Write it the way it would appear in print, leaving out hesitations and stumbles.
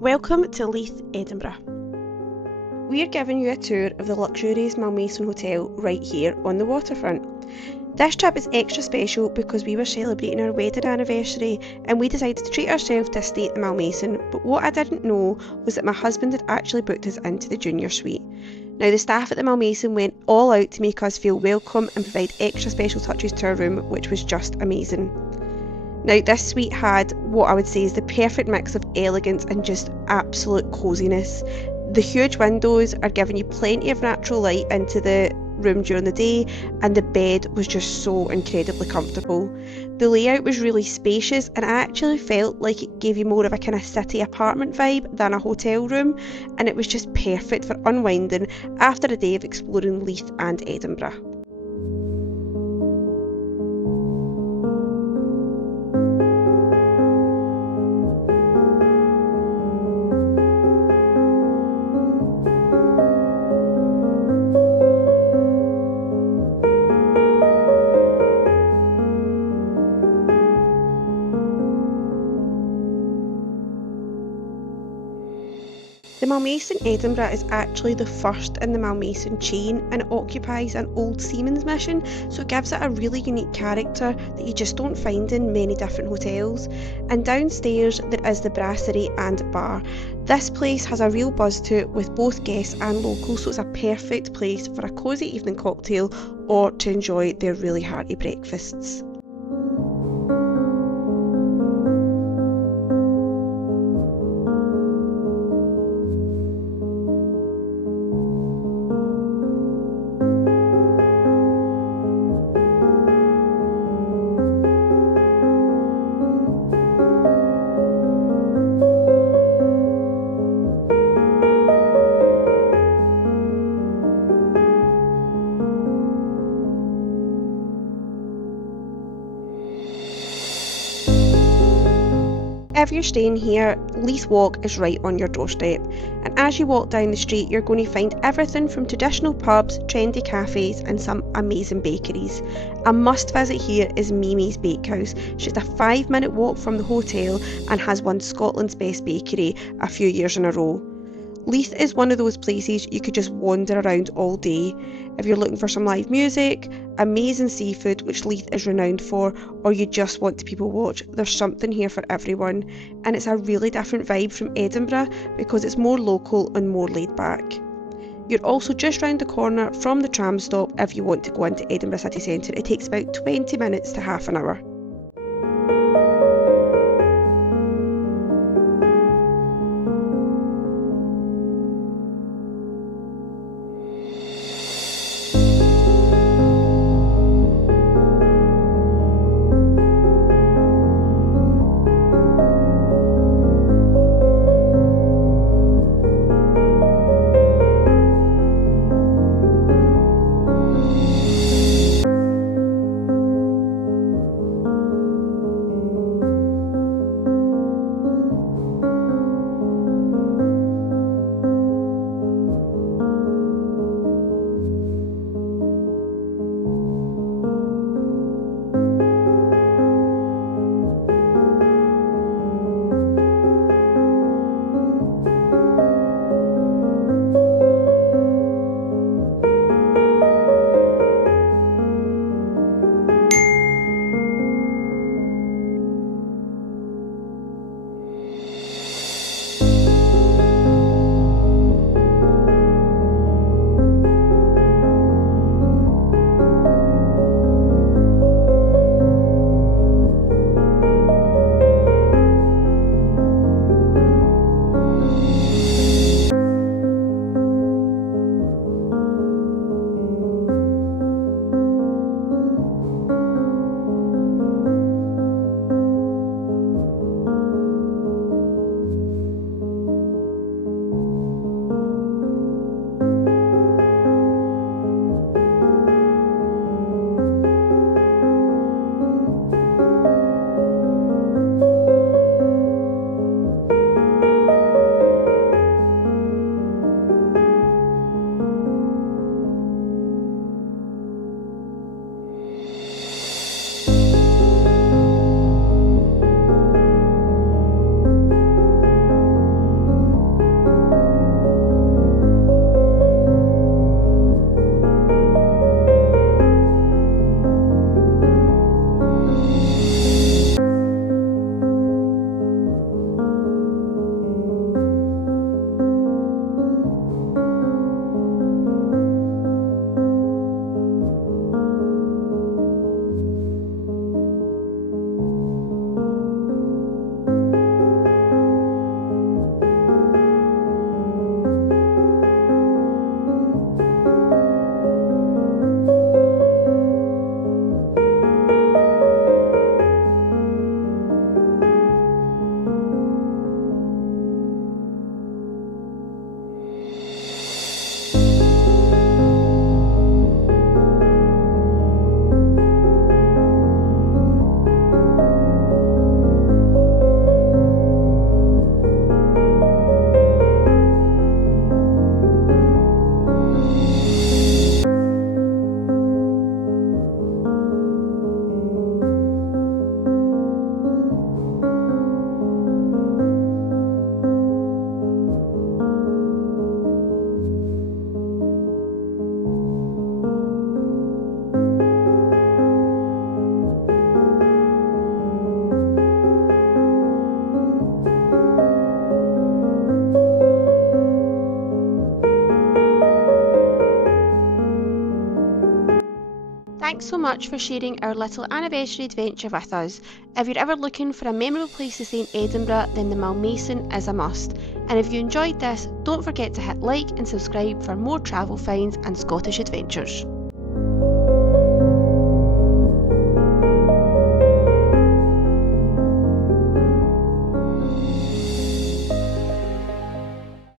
Welcome to Leith, Edinburgh. We are giving you a tour of the luxurious Malmaison Hotel right here on the waterfront. This trip is extra special because we were celebrating our wedding anniversary and we decided to treat ourselves to a stay at the Malmaison, but what I didn't know was that my husband had actually booked us into the junior suite. Now the staff at the Malmaison went all out to make us feel welcome and provide extra special touches to our room, which was just amazing. Now this suite had what I would say is the perfect mix of elegance and just absolute coziness. The huge windows are giving you plenty of natural light into the room during the day, and the bed was just so incredibly comfortable. The layout was really spacious and I actually felt like it gave you more of a kind of city apartment vibe than a hotel room, and it was just perfect for unwinding after a day of exploring Leith and Edinburgh. The Malmaison Edinburgh is actually the first in the Malmaison chain, and it occupies an old seaman's mission, so it gives it a really unique character that you just don't find in many different hotels. And downstairs there is the brasserie and bar. This place has a real buzz to it with both guests and locals, so it's a perfect place for a cosy evening cocktail or to enjoy their really hearty breakfasts. If you're staying here, Leith Walk is right on your doorstep, and as you walk down the street you're going to find everything from traditional pubs, trendy cafes and some amazing bakeries. A must visit here is Mimi's Bakehouse. It's just a 5-minute walk from the hotel and has won Scotland's best bakery a few years in a row. Leith is one of those places you could just wander around all day. If you're looking for some live music, amazing seafood, which Leith is renowned for, or you just want to people watch, there's something here for everyone. And it's a really different vibe from Edinburgh because it's more local and more laid back. You're also just round the corner from the tram stop if you want to go into Edinburgh city centre. It takes about 20 minutes to half an hour. thanks so much for sharing our little anniversary adventure with us. If you're ever looking for a memorable place to stay in Edinburgh, then the Malmaison is a must. And if you enjoyed this, don't forget to hit like and subscribe for more travel finds and Scottish adventures.